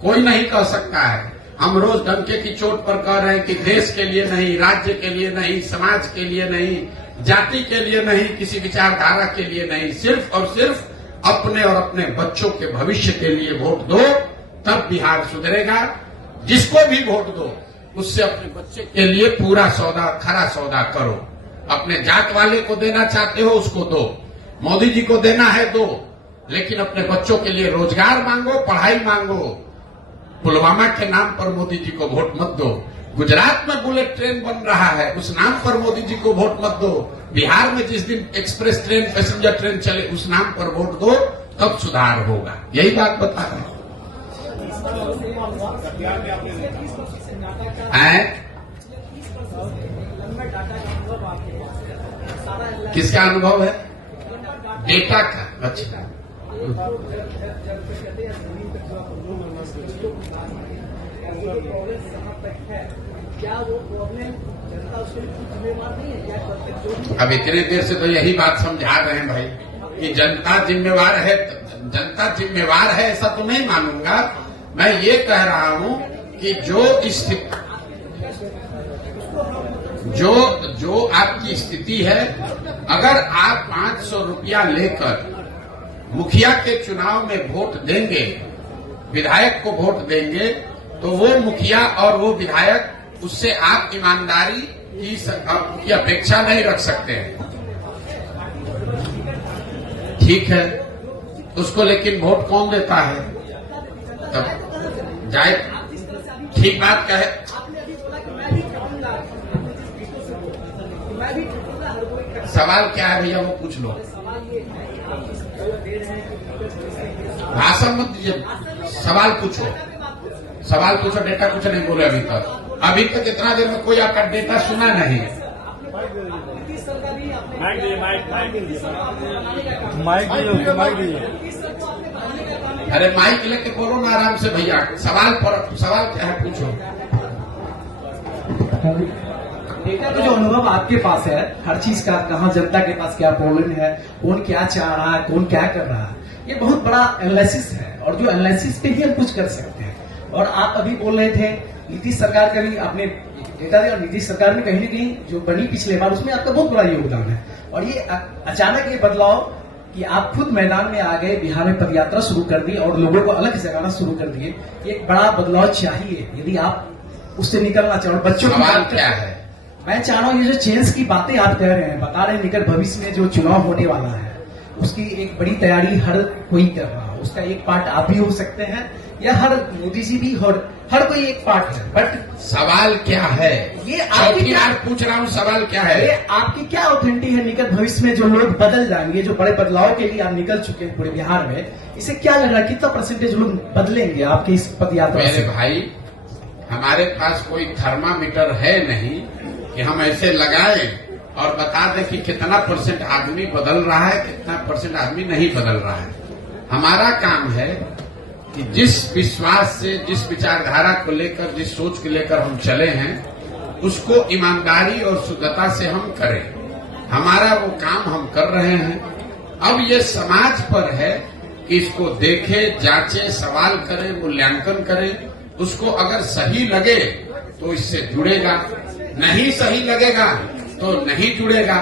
कोई नहीं कह सकता है। हम रोज डंके की चोट पर कह रहे हैं कि देश के लिए नहीं, राज्य के लिए नहीं, समाज के लिए नहीं, जाति के लिए नहीं, किसी विचारधारा के लिए नहीं, सिर्फ और सिर्फ अपने और अपने बच्चों के भविष्य के लिए वोट दो, तब बिहार सुधरेगा। जिसको भी वोट दो उससे अपने बच्चे के लिए पूरा सौदा, खरा सौदा करो। अपने जात वाले को देना चाहते हो उसको दो, मोदी जी को देना है दो, लेकिन अपने बच्चों के लिए रोजगार मांगो, पढ़ाई मांगो। पुलवामा के नाम पर मोदी जी को वोट मत दो। गुजरात में बुलेट ट्रेन बन रहा है, उस नाम पर मोदी जी को वोट मत दो। बिहार में जिस दिन एक्सप्रेस ट्रेन, पैसेंजर ट्रेन चले उस नाम पर वोट दो, तब सुधार होगा। यही बात बता रहे हैं। किसका अनुभव है? डेटा का। अच्छा, अब इतने देर से तो यही बात समझा रहे हैं भाई कि जनता जिम्मेवार है। जनता जिम्मेवार है ऐसा तो नहीं मानूंगा। मैं ये कह रहा हूं कि जो आपकी स्थिति है, अगर आप 500 रुपया लेकर मुखिया के चुनाव में वोट देंगे, विधायक को वोट देंगे, तो वो मुखिया और वो विधायक, उससे आप ईमानदारी की अपेक्षा नहीं रख सकते हैं। ठीक है, उसको लेकिन वोट कौन देता है? तब जाए, ठीक बात कहे। सवाल क्या है भैया वो पूछ लो। भाषण मत दीजिए, सवाल पूछो। सवाल पूछो, डेटा कुछ नहीं बोले अभी तक। अभी तक इतना देर में कोई आपका डेटा सुना नहीं। अरे माइक लेके बोलो ना आराम से भैया। सवाल क्या है पूछो। डेटा का जो अनुभव आपके पास है हर चीज का, कहाँ जनता के पास क्या प्रॉब्लम है, कौन क्या चाह रहा है, कौन क्या कर रहा है, ये बहुत बड़ा एनालिसिस है। और जो एनालिसिस पे ही हम कुछ कर सकते हैं। और आप अभी बोल रहे थे नीतीश सरकार का भी आपने डेटा दिया, और नीतीश सरकार में कहीं न कहीं जो बनी पिछले बार उसमें आपका बहुत बड़ा योगदान है। और ये अचानक ये बदलाव कि आप खुद मैदान में आ गए, बिहार में पदयात्रा शुरू कर दी और लोगों को अलग जगाना शुरू कर दिए, एक बड़ा बदलाव चाहिए यदि आप उससे निकलना चाहो। बच्चों की क्या है? मैं चाह रहा हूँ ये जो चेंज की बातें आप कह रहे हैं, बता रहे हैं निकट भविष्य में जो चुनाव होने वाला है उसकी एक बड़ी तैयारी हर कोई कर रहा है। उसका एक पार्ट आप भी हो सकते हैं या हर मोदी जी भी, हर कोई एक पार्ट है। बट सवाल क्या है? ये आपकी बार पूछ रहा हूँ, सवाल क्या है? ये आपकी क्या ऑथेंटिटी है निकट भविष्य में जो लोग बदल जाएंगे, जो बड़े बदलाव के लिए आप निकल चुके हैं पूरे बिहार में, इसे क्या लग रहा है कितना परसेंटेज लोग बदलेंगे आपके इस पदयात्रा से? मेरे भाई, हमारे पास कोई थर्मामीटर है नहीं कि हम ऐसे लगाएं और बता दें कि कितना परसेंट आदमी बदल रहा है, कितना परसेंट आदमी नहीं बदल रहा है। हमारा काम है कि जिस विश्वास से, जिस विचारधारा को लेकर, जिस सोच को लेकर हम चले हैं, उसको ईमानदारी और शुद्धता से हम करें। हमारा वो काम हम कर रहे हैं। अब ये समाज पर है कि इसको देखे, जांचे, सवाल करे, मूल्यांकन करे। उसको अगर सही लगे तो इससे जुड़ेगा, नहीं सही लगेगा तो नहीं जुड़ेगा।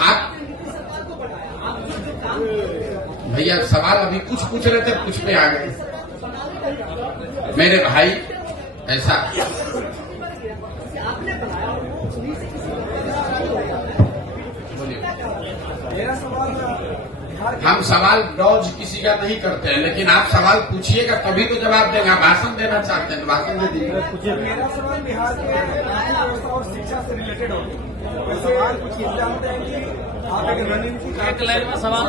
आप भैया सवाल अभी कुछ पूछ रहे थे, कुछ पे आ गए। मेरे भाई ऐसा बोलिए। मेरा सवाल बिहार हम सवाल डॉज किसी का नहीं करते हैं, लेकिन आप सवाल पूछिएगा तभी तो जवाब देंगे। आप भाषण देना चाहते हैं तो भाषण दे दीजिए। मेरा सवाल बिहार के न्याय व्यवस्था और शिक्षा से रिलेटेड होगी। सवाल कुछ ये जानते हैं कि आप एक रणनीति सवाल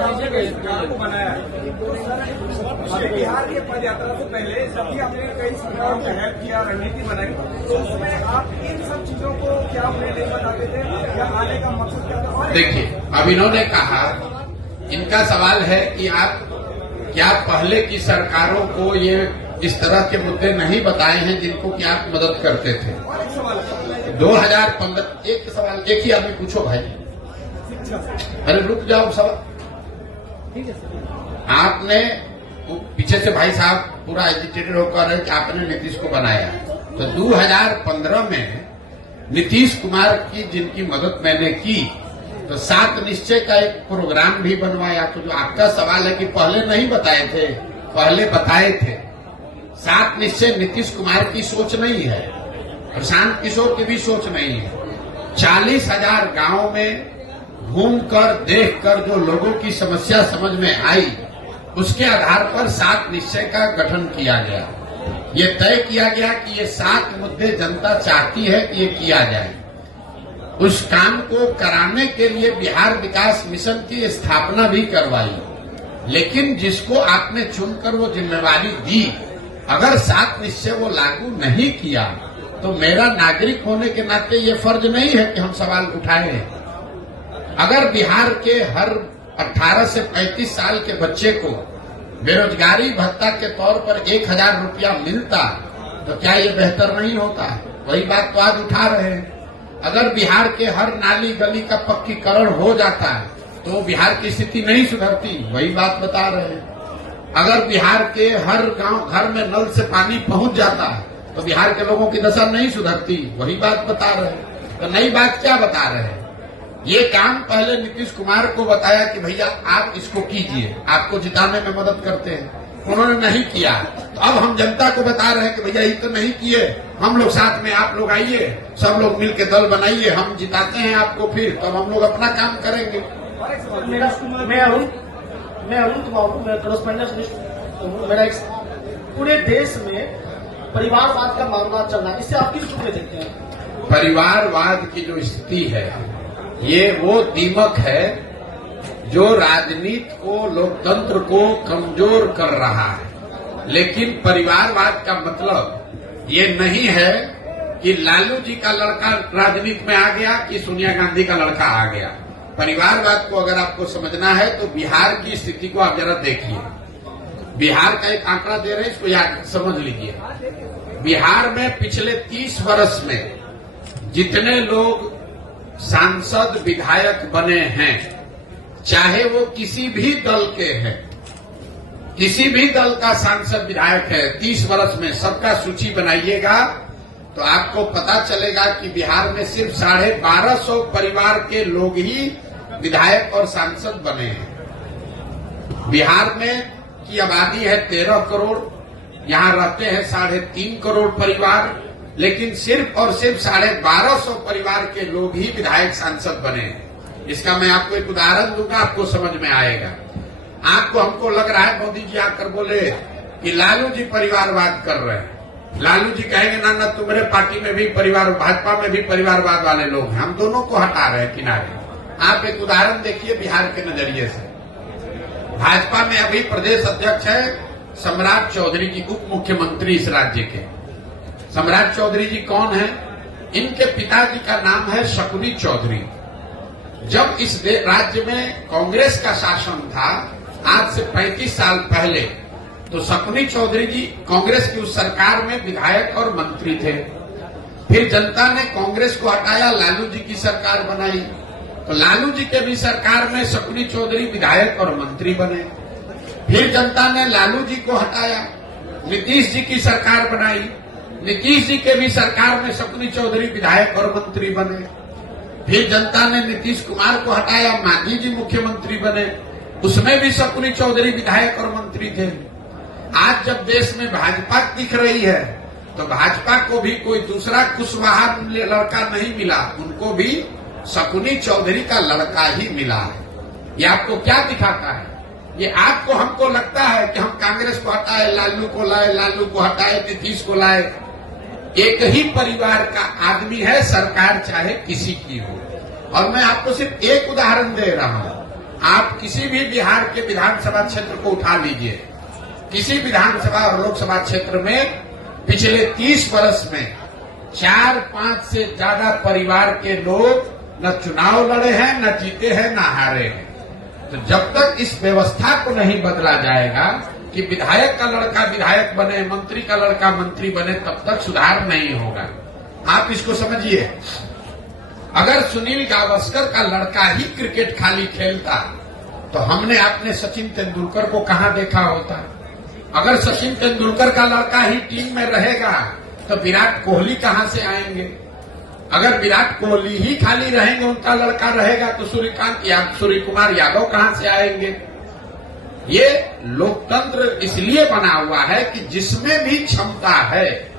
को बनाया है, तो सर बिहार के पद यात्रा से पहले जब भी आपने कई सरकारों को हेल्प किया, रणनीति बनाई, तो उसमें आप इन सब चीजों को क्या उन्हें नहीं बताते थे या आने का मकसद क्या था? देखिए, अब इन्होंने कहा, इनका सवाल है कि आप क्या पहले की सरकारों को ये इस तरह के मुद्दे नहीं बताए हैं जिनको कि आप मदद करते थे। और एक सवाल है 2015, एक सवाल एक ही आदमी पूछो भाई। अरे रुक जाओ सवाल। आपने पीछे से भाई साहब पूरा एजिटेटेड होकर रहे कि आपने नीतीश को बनाया, तो 2015 में नीतीश कुमार की जिनकी मदद मैंने की, तो 7 निश्चय का एक प्रोग्राम भी बनवाया। तो जो आपका सवाल है कि पहले नहीं बताए थे, पहले बताए थे। 7 निश्चय नीतीश कुमार की सोच नहीं है, प्रशांत किशोर की भी सोच नहीं है। 40,000 गांवों में घूमकर देखकर जो लोगों की समस्या समझ में आई, उसके आधार पर 7 निश्चय का गठन किया गया। ये तय किया गया कि ये 7 मुद्दे जनता चाहती है कि ये किया जाए। उस काम को कराने के लिए बिहार विकास मिशन की स्थापना भी करवाई, लेकिन जिसको आपने चुनकर वो जिम्मेवारी दी, अगर 7 निश्चय वो लागू नहीं किया, तो मेरा नागरिक होने के नाते ये फर्ज नहीं है कि हम सवाल उठाएं। अगर बिहार के हर 18 से 35 साल के बच्चे को बेरोजगारी भत्ता के तौर पर 1,000 रुपया मिलता, तो क्या ये बेहतर नहीं होता? वही बात तो आज उठा रहे हैं। अगर बिहार के हर नाली गली का पक्कीकरण हो जाता है, तो बिहार की स्थिति नहीं सुधरती, वही बात बता रहे हैं। अगर बिहार के हर गांव घर में नल से पानी पहुंच जाता है, तो बिहार के लोगों की दशा नहीं सुधरती, वही बात बता रहे हैं। तो नई बात क्या बता रहे हैं? ये काम पहले नीतीश कुमार को बताया कि भैया आप इसको कीजिए, आपको जिताने में मदद करते हैं, उन्होंने नहीं किया। तो अब हम जनता को बता रहे हैं कि भैया ये तो नहीं किए, हम लोग साथ में, आप लोग आइए, सब लोग मिलकर दल बनाइए, हम जिताते हैं आपको, फिर तो हम लोग अपना काम करेंगे। मैं अरुण कुमार हूँ, मैं करस्पॉन्डेंट हूँ। मेरा पूरे देश में परिवारवाद का मामला चल रहा है, इससे आप किस रूप में देखते हैं? परिवारवाद की जो स्थिति है, ये वो दीमक है जो राजनीति को, लोकतंत्र को कमजोर कर रहा है। लेकिन परिवारवाद का मतलब ये नहीं है कि लालू जी का लड़का राजनीति में आ गया कि सोनिया गांधी का लड़का आ गया। परिवारवाद को अगर आपको समझना है तो बिहार की स्थिति को आप जरा देखिए। बिहार का एक आंकड़ा दे रहे हैं, इसको याद समझ लीजिए। बिहार में पिछले 30 वर्ष में जितने लोग सांसद विधायक बने हैं, चाहे वो किसी भी दल के हैं, किसी भी दल का सांसद विधायक है 30 वर्ष में, सबका सूची बनाइएगा तो आपको पता चलेगा कि बिहार में सिर्फ 1250 परिवार के लोग ही विधायक और सांसद बने हैं। बिहार में की आबादी है 13 करोड़, यहाँ रहते हैं 3.5 करोड़ परिवार, लेकिन सिर्फ और सिर्फ 1250 परिवार के लोग ही विधायक सांसद बने हैं। इसका मैं आपको एक उदाहरण दूंगा, आपको समझ में आएगा। आपको हमको लग रहा है मोदी जी आकर बोले कि लालू जी परिवारवाद कर रहे हैं, लालू जी कहेंगे ना ना तुम्हारे पार्टी में भी परिवार, भाजपा में भी परिवारवाद वाले लोग हैं, हम दोनों को हटा रहे हैं किनारे। आप एक उदाहरण देखिए बिहार के नजरिए से। भाजपा में अभी प्रदेश अध्यक्ष है सम्राट चौधरी जी, उप मुख्यमंत्री इस राज्य के। सम्राट चौधरी जी कौन है? इनके पिताजी का नाम है शकुनी चौधरी। जब इस राज्य में कांग्रेस का शासन था आज से 35 साल पहले, तो शकुनी चौधरी जी कांग्रेस की उस सरकार में विधायक और मंत्री थे। फिर जनता ने कांग्रेस को हटाया, लालू जी की सरकार बनाई, तो लालू जी के भी सरकार में शकुनी चौधरी विधायक और मंत्री बने। फिर जनता ने लालू जी को हटाया, नीतीश जी की सरकार बनाई, नीतीश जी के भी सरकार में शकुनी चौधरी विधायक और मंत्री बने। फिर जनता ने नीतीश कुमार को हटाया, मांझी जी मुख्यमंत्री बने, उसमें भी शकुनी चौधरी विधायक और मंत्री थे। आज जब देश में भाजपा दिख रही है, तो भाजपा को भी कोई दूसरा कुशवाहा लड़का नहीं मिला, उनको भी शकुनी चौधरी का लड़का ही मिला है। ये आपको क्या दिखाता है? ये आपको हमको लगता है कि हम कांग्रेस को हटाए, लालू को लाए, लालू को हटाए, नीतीश को लाए। एक ही परिवार का आदमी है, सरकार चाहे किसी की हो। और मैं आपको सिर्फ एक उदाहरण दे रहा हूं। आप किसी भी बिहार के विधानसभा क्षेत्र को उठा लीजिए, किसी विधानसभा और लोकसभा क्षेत्र में पिछले 30 वर्ष में 4-5 से ज्यादा परिवार के लोग न चुनाव लड़े हैं, न जीते हैं, न हारे हैं। तो जब तक इस व्यवस्था को नहीं बदला जाएगा कि विधायक का लड़का विधायक बने, मंत्री का लड़का मंत्री बने, तब तक सुधार नहीं होगा। आप इसको समझिए। अगर सुनील गावस्कर का लड़का ही क्रिकेट खाली खेलता तो हमने अपने सचिन तेंदुलकर को कहां देखा होता। अगर सचिन तेंदुलकर का लड़का ही टीम में रहेगा तो विराट कोहली कहां से आएंगे। अगर विराट कोहली ही खाली रहेंगे, उनका लड़का रहेगा, तो सूर्य कुमार यादव कहां से आएंगे। ये लोकतंत्र इसलिए बना हुआ है कि जिसमें भी क्षमता है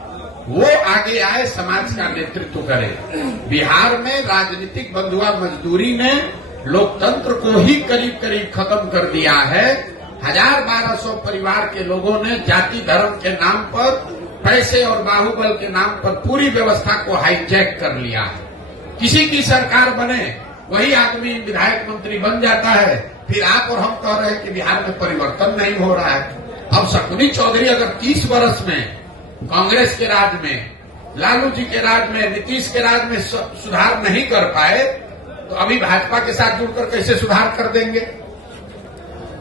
वो आगे आए, समाज का नेतृत्व करे। बिहार में राजनीतिक बंधुआ मजदूरी ने लोकतंत्र को ही करीब करीब खत्म कर दिया है। 1000-1200 परिवार के लोगों ने जाति धर्म के नाम पर, पैसे और बाहुबल के नाम पर पूरी व्यवस्था को हाईजैक कर लिया है। किसी की सरकार बने, वही आदमी विधायक मंत्री बन जाता है। फिर आप और हम कह रहे हैं कि बिहार में परिवर्तन नहीं हो रहा है। अब शकुनी चौधरी अगर 30 वर्ष में कांग्रेस के राज में, लालू जी के राज में, नीतीश के राज में सुधार नहीं कर पाए, तो अभी भाजपा के साथ जुड़कर कैसे सुधार कर देंगे।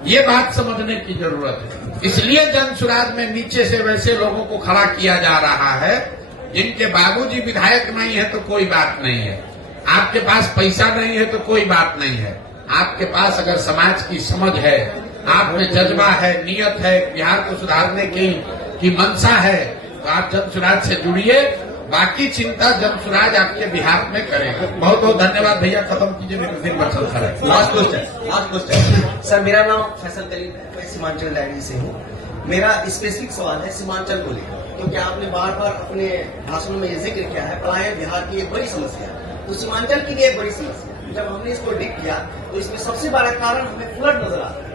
ये बात समझने की जरूरत है। इसलिए जनसुराज में नीचे से वैसे लोगों को खड़ा किया जा रहा है जिनके बाबूजी विधायक नहीं है तो कोई बात नहीं है, आपके पास पैसा नहीं है तो कोई बात नहीं है, आपके पास अगर समाज की समझ है, आप में जज्बा है, नियत है, बिहार को सुधारने की मंशा है, तो आप जनसुराज से जुड़िए। बाकी चिंता जनसुराज आपके बिहार में करेगा। बहुत बहुत धन्यवाद भैया, खत्म कीजिए, मेरे दिन बचल था। Last question sir. मेरा नाम फैसल कलीम है, मैं सीमांचल डायरी से हूँ। मेरा स्पेसिफिक सवाल है सीमांचल को लेकर, क्योंकि आपने बार बार अपने भाषणों में ये जिक्र किया है पलायन बिहार की एक बड़ी समस्या है, तो सीमांचल की भी एक बड़ी समस्या है। जब हमने इसको डिग किया तो इसमें सबसे बड़ा कारण हमें फ्लड नजर आता है।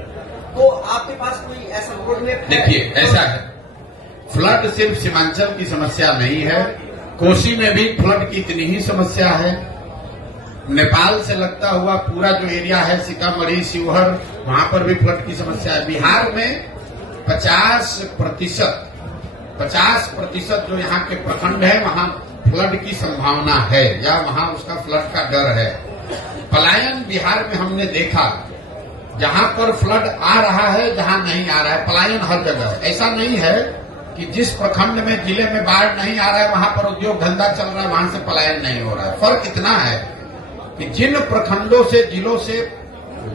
तो आपके पास कोई ऐसा रोड मैप है? देखिए, ऐसा है, फ्लड सिर्फ सीमांचल की समस्या नहीं है, कोसी में भी फ्लड की इतनी ही समस्या है। नेपाल से लगता हुआ पूरा जो एरिया है, सीतामढ़ी, शिवहर, वहां पर भी फ्लड की समस्या है। बिहार में 50% जो यहाँ के प्रखंड है वहां फ्लड की संभावना है, या वहां उसका फ्लड का डर है। पलायन बिहार में हमने देखा, जहां पर फ्लड आ रहा है, जहां नहीं आ रहा है, पलायन हर जगह। ऐसा नहीं है कि जिस प्रखंड में, जिले में बाढ़ नहीं आ रहा है वहां पर उद्योग धंधा चल रहा है, वहां से पलायन नहीं हो रहा है। फर्क इतना है कि जिन प्रखंडों से, जिलों से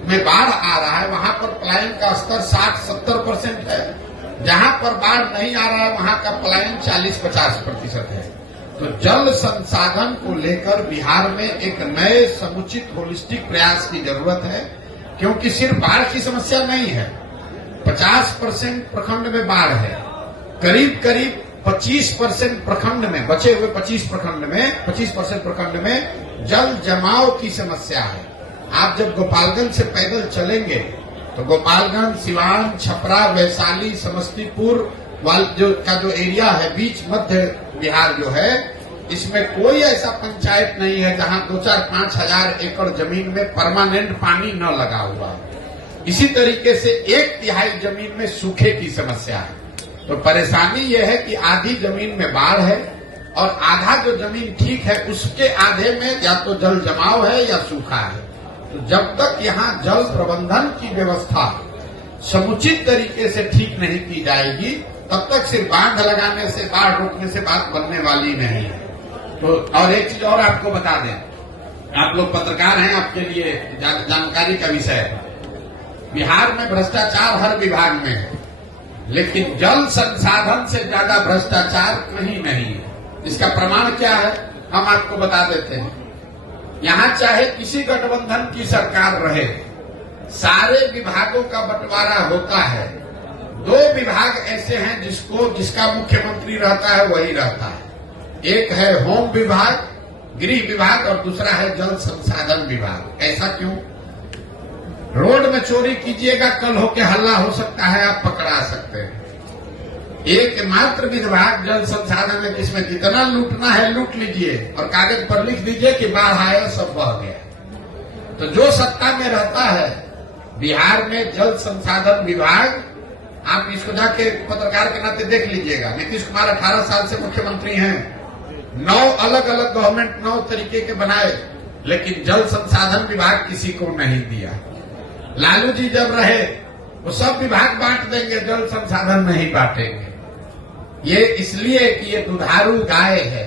में बाढ़ आ रहा है वहां पर पलायन का स्तर 60-70% है। जहां पर बाढ़ नहीं आ रहा है वहां का पलायन 40-50% है। तो जल संसाधन को लेकर बिहार में एक नए समुचित होलिस्टिक प्रयास की जरूरत है, क्योंकि सिर्फ बाढ़ की समस्या नहीं है। 50% प्रखंड में बाढ़ है, करीब 25% प्रखंड में, बचे हुए 25% प्रखंड में जल जमाव की समस्या है। आप जब गोपालगंज से पैदल चलेंगे तो गोपालगंज, सिवान, छपरा, वैशाली, समस्तीपुर जो एरिया है, बीच मध्य बिहार जो है, इसमें कोई ऐसा पंचायत नहीं है जहां 2-4-5 हजार एकड़ जमीन में परमानेंट पानी न लगा हुआ है। इसी तरीके से 1/3 जमीन में सूखे की समस्या है। तो परेशानी यह है कि आधी जमीन में बाढ़ है और आधा जो जमीन ठीक है उसके आधे में या तो जल जमाव है या सूखा है। तो जब तक यहाँ जल प्रबंधन की व्यवस्था समुचित तरीके से ठीक नहीं की जाएगी, तब तक सिर्फ बांध लगाने से, बाढ़ रोकने से बात बनने वाली नहीं है। तो और एक चीज और आपको बता दें, आप लोग पत्रकार हैं, आपके लिए जानकारी का विषय है। बिहार में भ्रष्टाचार हर विभाग में है, लेकिन जल संसाधन से ज्यादा भ्रष्टाचार कहीं नहीं है। इसका प्रमाण क्या है, हम आपको बता देते हैं। यहां चाहे किसी गठबंधन की सरकार रहे, सारे विभागों का बंटवारा होता है। 2 विभाग ऐसे हैं जिसका मुख्यमंत्री रहता है वही रहता है। एक है होम विभाग, गृह विभाग, और दूसरा है जल संसाधन विभाग। ऐसा क्यों? रोड में चोरी कीजिएगा, कल होके हल्ला हो सकता है, आप पकड़ा सकते हैं। एकमात्र विभाग जल संसाधन है जिसमें जितना लूटना है लूट लीजिए और कागज पर लिख दीजिए कि बाढ़ आया सब बह गया। तो जो सत्ता में रहता है बिहार में जल संसाधन विभाग, आप इसको जाके पत्रकार के नाते देख लीजिएगा। नीतीश कुमार 18 साल से मुख्यमंत्री हैं, 9 अलग अलग गवर्नमेंट 9 तरीके के बनाए, लेकिन जल संसाधन विभाग किसी को नहीं दिया। लालू जी जब रहे वो सब विभाग बांट देंगे, जल संसाधन नहीं बांटेंगे। ये इसलिए कि ये दुधारू गाय है।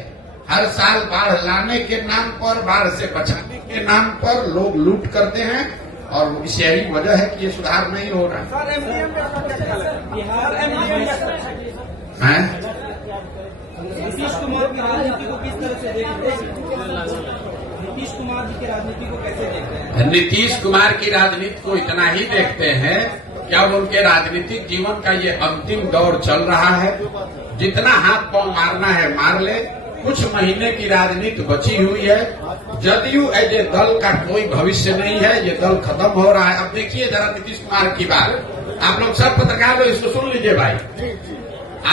हर साल बाढ़ लाने के नाम पर, बाढ़ से बचाने के नाम पर लोग लूट करते हैं और इस यही वजह है कि ये सुधार नहीं हो रहा सर, एमडीएम का क्या ख्याल है? बिहार एमडीएम है। नीतीश कुमार की राजनीति को किस तरह से देखते हैं? नीतीश कुमार जी की राजनीति को कैसे देखते हैं? नीतीश कुमार की राजनीति को इतना ही देखते हैं कि अब उनके राजनीतिक जीवन का ये अंतिम दौर चल रहा है। जितना हाथ पांव मारना है मार ले, कुछ महीने की राजनीति बची हुई है। जदयू एज ए दल का कोई भविष्य नहीं है, ये दल खत्म हो रहा है। अब देखिए जरा नीतीश कुमार की बात, आप लोग सब पत्रकार लोग इसको सुन लीजिए भाई।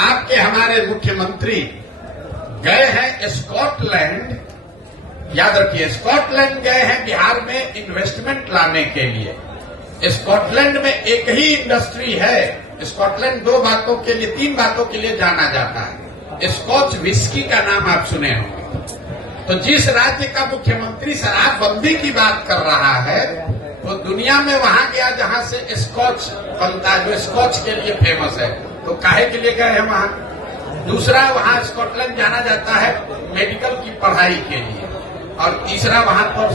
आपके हमारे मुख्यमंत्री गए हैं स्कॉटलैंड, याद रखिए स्कॉटलैंड गए हैं बिहार में इन्वेस्टमेंट लाने के लिए। स्कॉटलैंड में एक ही इंडस्ट्री है। स्कॉटलैंड 2 बातों के लिए, 3 बातों के लिए जाना जाता है। स्कॉच विस्की का नाम आप सुने होंगे। तो जिस राज्य का मुख्यमंत्री शराबबंदी की बात कर रहा है वो दुनिया में वहां गया जहां से स्कॉच बनता है, जो स्कॉच के लिए फेमस है। तो काहे के लिए गए हैं वहां? दूसरा, वहां स्कॉटलैंड जाना जाता है मेडिकल की पढ़ाई के लिए। और तीसरा, वहां पर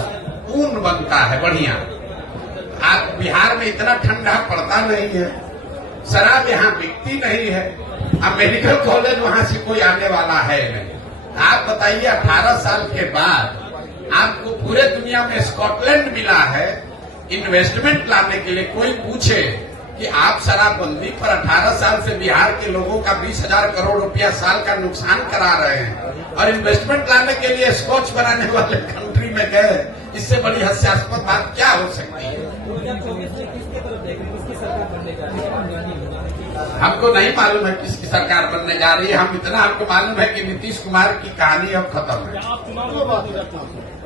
ऊन बनता है बढ़िया। आप बिहार में इतना ठंडा पड़ता नहीं है, शराब यहाँ बिकती नहीं है। अब मेडिकल कॉलेज वहां से कोई आने वाला है नहीं। आप बताइए 18 साल के बाद आपको पूरे दुनिया में स्कॉटलैंड मिला है इन्वेस्टमेंट लाने के लिए। कोई पूछे कि आप शराबबंदी पर 18 साल से बिहार के लोगों का 20,000 करोड़ रुपया साल का नुकसान करा रहे हैं और इन्वेस्टमेंट लाने के लिए स्कॉच बनाने वाले कंट्री में गए, इससे बड़ी हास्यास्पद बात क्या हो सकती है? 2024 में किसके तरफ देख रहे हैं? किसकी सरकार बनने जा रही है? हमको नहीं मालूम है किसकी सरकार बनने जा रही है। हम इतना हमको मालूम है कि नीतीश कुमार की कहानी अब खत्म है।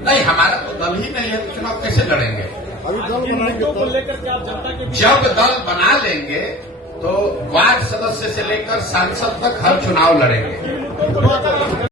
नहीं, हमारा तो दल ही नहीं है, तो चुनाव कैसे लड़ेंगे? को लेकर के आप जनता के जब दल बना लेंगे तो वार्ड सदस्य से लेकर सांसद तक हर चुनाव लड़ेंगे।